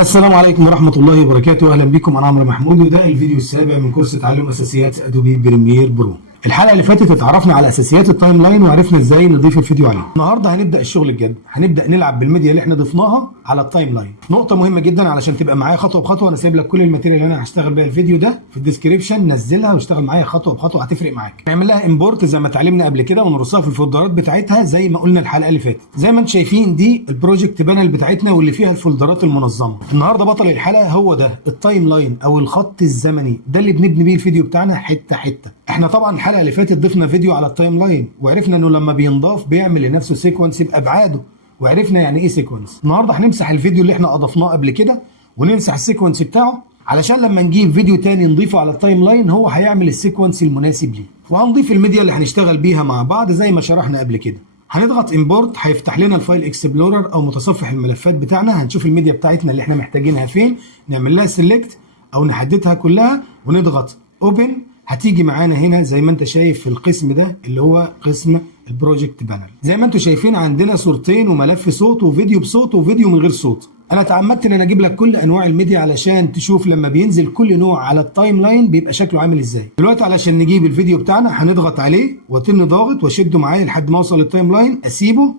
السلام عليكم ورحمة الله وبركاته. أهلا بكم، أنا عمرو محمود وده الفيديو السابع من كورس تعلم أساسيات أدوبي بريمير برو. الحلقة اللي فاتت اتعرفنا على أساسيات التايم لاين وعرفنا إزاي نضيف الفيديو عليه. النهاردة هنبدأ الشغل الجد، هنبدأ نلعب بالميديا اللي احنا ضفناها على التايم لاين. نقطة مهمة جدا علشان تبقى معايا خطوة بخطوة، أنا سايب لك كل الماتيريال اللي أنا هشتغل بيها الفيديو ده في الديسكريبشن، نزلها واشتغل معايا خطوة بخطوة، هتفرق معاك. نعمل لها امبورت زي ما اتعلمنا قبل كده ونرصها في الفولدرات بتاعتها زي ما قلنا الحلقة اللي فاتت. زي ما انتم شايفين دي البروجكت بانل بتاعتنا واللي فيها الفولدرات المنظمة. النهارده بطل الحلقة هو ده التايم لاين أو الخط الزمني، ده اللي بنبني بيه الفيديو بتاعنا حتة حتة. احنا طبعا الحلقة اللي فاتت ضفنا فيديو على التايم لاين وعرفنا انه لما بينضاف بيعمل لنفسه سيكونس بابعاده، وعرفنا يعني ايه سيكونس. النهارده هنمسح الفيديو اللي احنا اضفناه قبل كده ونمسح السيكونس بتاعه علشان لما نجيب فيديو تاني نضيفه على التايم لاين هو هيعمل السيكونس المناسب ليه. وهنضيف الميديا اللي هنشتغل بيها مع بعض زي ما شرحنا قبل كده. هنضغط امبورت، هيفتح لنا الفايل اكسبلورر او متصفح الملفات بتاعنا. هنشوف الميديا بتاعتنا اللي احنا محتاجينها فين، نعمل لها سيلكت او نحددها كلها ونضغط اوبن. هتيجي معانا هنا زي ما انت شايف في القسم ده اللي هو قسم البروجكت بانل. زي ما انتم شايفين عندنا صورتين وملف صوت وفيديو بصوت وفيديو من غير صوت. انا تعمدت ان انا اجيب لك كل انواع الميديا علشان تشوف لما بينزل كل نوع على التايم لاين بيبقى شكله عامل ازاي. دلوقتي علشان نجيب الفيديو بتاعنا هنضغط عليه واتم ضاغط واشده معايا لحد ما اوصل للتايم لاين، اسيبه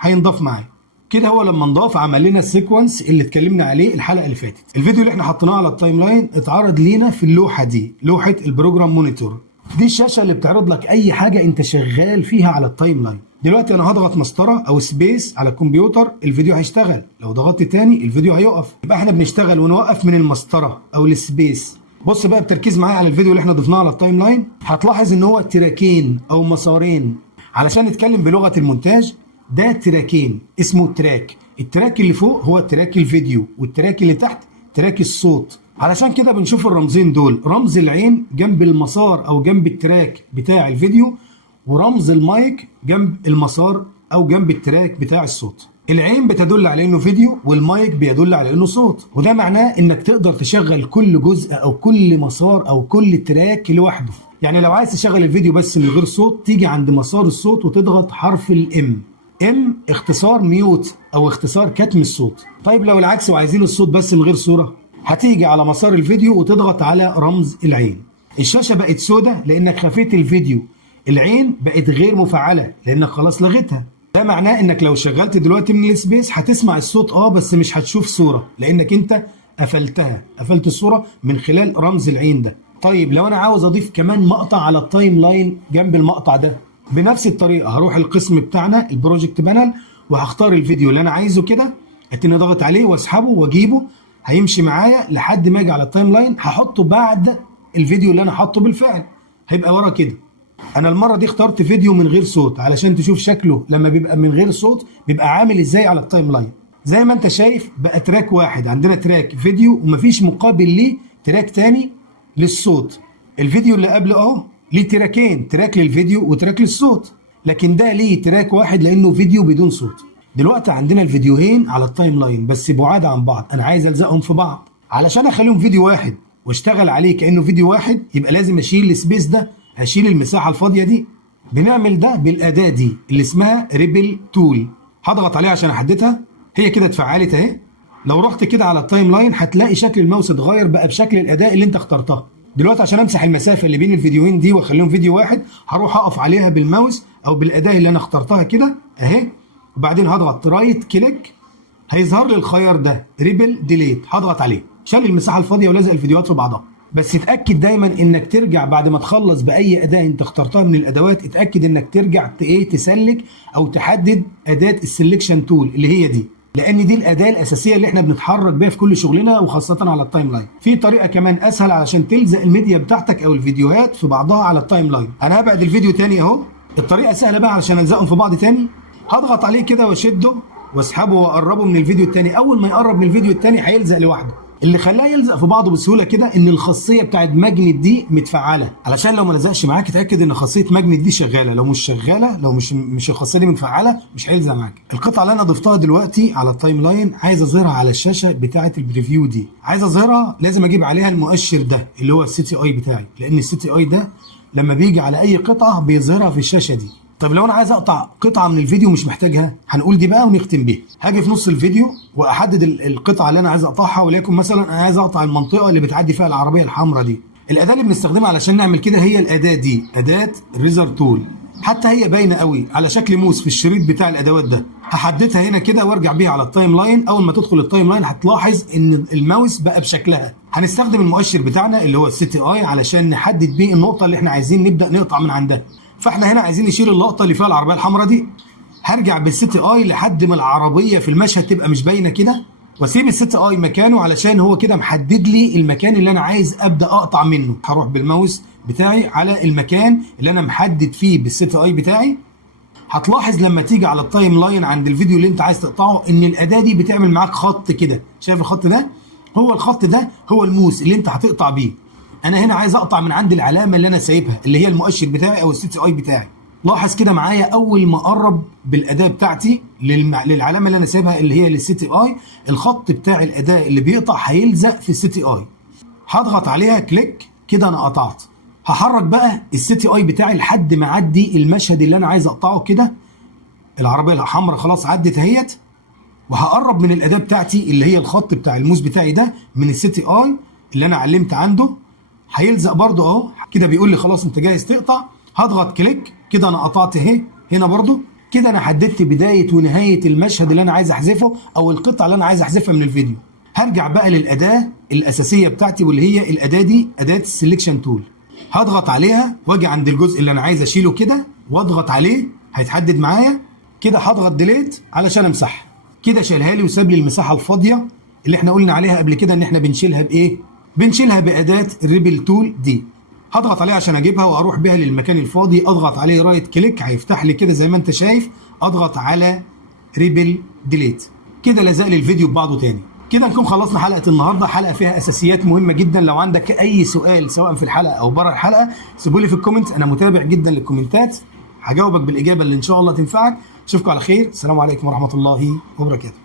هينضاف معايا كده. هو لما انضاف عمل لنا السيكونس اللي اتكلمنا عليه الحلقه اللي فاتت. الفيديو اللي احنا حطيناه على التايم لاين اتعرض لينا في اللوحه دي، لوحه البروجرام مونيتور. دي الشاشه اللي بتعرض لك اي حاجه انت شغال فيها على التايم لاين. دلوقتي انا هضغط مسطره او سبيس على الكمبيوتر، الفيديو هيشتغل. لو ضغطت تاني الفيديو هيقف. يبقى احنا بنشتغل ونوقف من المسطره او السبيس. بص بقى بتركيز معايا على الفيديو اللي احنا ضفناه على التايم لاين، هتلاحظ ان هو تراكين او مسارين. علشان نتكلم بلغه المونتاج، ده تراكين اسمه تراك. التراك اللي فوق هو تراك الفيديو والتراك اللي تحت تراك الصوت. علشان كده بنشوف الرمزين دول، رمز العين جنب المسار او جنب التراك بتاع الفيديو، ورمز المايك جنب المسار او جنب التراك بتاع الصوت. العين بتدل على انه فيديو والمايك بيدل على انه صوت، وده معناه انك تقدر تشغل كل جزء او كل مسار او كل تراك لوحده. يعني لو عايز تشغل الفيديو بس من غير صوت تيجي عند مسار الصوت وتضغط حرف الام. ام اختصار ميوت او اختصار كتم الصوت. طيب لو العكس وعايزين الصوت بس من غير صورة، هتيجي على مسار الفيديو وتضغط على رمز العين. الشاشة بقت سودة لانك خفيت الفيديو، العين بقت غير مفعلة لانك خلاص لغيتها. ده معناه انك لو شغلت دلوقتي من السبيس هتسمع الصوت بس مش هتشوف صورة لانك انت قفلت الصورة من خلال رمز العين ده. طيب لو انا عاوز اضيف كمان مقطع على التايم لاين جنب المقطع ده، بنفس الطريقه هروح القسم بتاعنا البروجكت بانل وهختار الفيديو اللي انا عايزه كده، اتني ضغط عليه واسحبه واجيبه، هيمشي معايا لحد ما اجي على التايم لاين هحطه بعد الفيديو اللي انا حاطه بالفعل، هيبقى ورا كده. انا المره دي اخترت فيديو من غير صوت علشان تشوف شكله لما بيبقى من غير صوت بيبقى عامل ازاي على التايم لاين. زي ما انت شايف بقى تراك واحد، عندنا تراك فيديو ومفيش مقابل ليه تراك تاني للصوت. الفيديو اللي قبل ليه تراكين، تراك للفيديو وتراك للصوت، لكن ده ليه تراك واحد لانه فيديو بدون صوت. دلوقتي عندنا الفيديوهين على التايم لاين بس بعاد عن بعض، انا عايز الزقهم في بعض. علشان اخليهم فيديو واحد واشتغل عليه كانه فيديو واحد يبقى لازم اشيل السبيس ده، هشيل المساحه الفاضيه دي. بنعمل ده بالاداه دي اللي اسمها ريبل تول. هضغط عليها عشان احددها، هي كده اتفعلت اهي. لو رحت كده على التايم لاين هتلاقي شكل الماوس اتغير بقى بشكل الاداه اللي انت اخترتها. دلوقتي عشان امسح المسافه اللي بين الفيديوهين دي واخليهم فيديو واحد هروح اقف عليها بالماوس او بالاداه اللي انا اخترتها كده اهي، وبعدين هضغط رايت كليك هيظهر لي الخيار ده ريبل ديليت، هضغط عليه شال المساحه الفاضيه ولزق الفيديوهات في بعضها. بس اتاكد دايما انك ترجع بعد ما تخلص باي اداه انت اخترتها من الادوات، اتاكد انك ترجع تسلك او تحدد اداه السلكشن تول اللي هي دي، لان دي الاداه الاساسيه اللي احنا بنتحرك بيها في كل شغلنا وخاصه على التايم لاين. في طريقه كمان اسهل علشان تلزق الميديا بتاعتك او الفيديوهات في بعضها على التايم لاين. انا هبعد الفيديو تاني اهو، الطريقه سهله بقى علشان الزقهم في بعض تاني. هضغط عليه كده واشده واسحبه واقربه من الفيديو التاني. اول ما يقرب من الفيديو التاني هيلزق لوحده. اللي خلاه يلزق في بعضه بسهوله كده ان الخاصيه بتاعت ماجنت دي متفعله، علشان لو ما لزقش معاك اتاكد ان خاصيه ماجنت دي شغاله. لو مش شغاله، لو مش الخاصيه دي متفعله مش هيلزق معاك. القطعه اللي انا ضفتها دلوقتي على التايم لاين عايز اظهرها على الشاشه بتاعت البريفيو دي. عايز اظهرها لازم اجيب عليها المؤشر ده اللي هو السي تي اي بتاعي، لان السي تي اي ده لما بيجي على اي قطعه بيظهرها في الشاشه دي. طب لو انا عايز اقطع قطعه من الفيديو مش محتاجها، هنقول دي بقى ونختم بيها. هاجي في نص الفيديو واحدد القطعه اللي انا عايز اقطعها، وليكن مثلا انا عايز اقطع المنطقه اللي بتعدي فيها العربيه الحمراء دي. الاداه اللي بنستخدمها علشان نعمل كده هي الاداه دي، اداه ريزر تول. حتى هي باينه قوي على شكل موس في الشريط بتاع الادوات ده. هحددها هنا كده وارجع بيها على التايم لاين. اول ما تدخل التايم لاين هتلاحظ ان الماوس بقى بشكلها. هنستخدم المؤشر بتاعنا اللي هو السي تي اي علشان نحدد بيه النقطه اللي احنا عايزين نبدا نقطع من عندها. فاحنا هنا عايزين نشيل اللقطه اللي فيها العربيه الحمراء دي. هرجع بالسي تي اي لحد ما العربيه في المشهد تبقى مش باينه كده، واسيب السي تي اي مكانه علشان هو كده محدد لي المكان اللي انا عايز ابدا اقطع منه. هروح بالماوس بتاعي على المكان اللي انا محدد فيه بالسي تي اي بتاعي. هتلاحظ لما تيجي على التايم لاين عند الفيديو اللي انت عايز تقطعه ان الاداه دي بتعمل معاك خط كده. شايف الخط ده؟ هو الخط ده هو الموس اللي انت هتقطع بيه. انا هنا عايز اقطع من عند العلامه اللي انا سايبها اللي هي المؤشر بتاعي او السي تي اي بتاعي. لاحظ كده معايا اول ما اقرب بالاداه بتاعتي للعلامه اللي انا سايبها اللي هي للسي تي اي، الخط بتاع الاداه اللي بيقطع هيلزق في السي تي اي. هضغط عليها كليك كده انا قطعت. هحرك بقى السي تي اي بتاعي لحد ما اعدي المشهد اللي انا عايز اقطعه كده. العربيه الحمراء خلاص عدت اهيت، وهقرب من الاداه بتاعتي اللي هي الخط بتاع الموس بتاعي ده من السي تي اي اللي انا علمت عنده. هيلزق برده اهو كده، بيقول لي خلاص انت جاهز تقطع. هضغط كليك كده انا قطعت اهي. هنا برده كده انا حددت بدايه ونهايه المشهد اللي انا عايز احذفه او القطعه اللي انا عايز احذفها من الفيديو. هرجع بقى للاداه الاساسيه بتاعتي واللي هي الاداه دي، اداه السلكشن تول. هضغط عليها واجي عند الجزء اللي انا عايز اشيله كده واضغط عليه، هيتحدد معايا كده. هضغط ديليت علشان امسحها كده، شالها لي وساب لي المساحه الفاضيه اللي احنا قلنا عليها قبل كده ان احنا بنشيلها بايه؟ بنشيلها باداه الريبل تول دي. هضغط عليها عشان اجيبها واروح بيها للمكان الفاضي. اضغط عليه رايت كليك هيفتح لي كده زي ما انت شايف. اضغط على ريبل ديليت كده لزق لي الفيديو ببعضه تاني. كده نكون خلصنا حلقه النهارده. حلقه فيها اساسيات مهمه جدا. لو عندك اي سؤال سواء في الحلقه او بره الحلقه سيبوا لي في الكومنت، انا متابع جدا للكومنتات، هجاوبك بالاجابه اللي ان شاء الله تنفعك. اشوفكم على خير. السلام عليكم ورحمه الله وبركاته.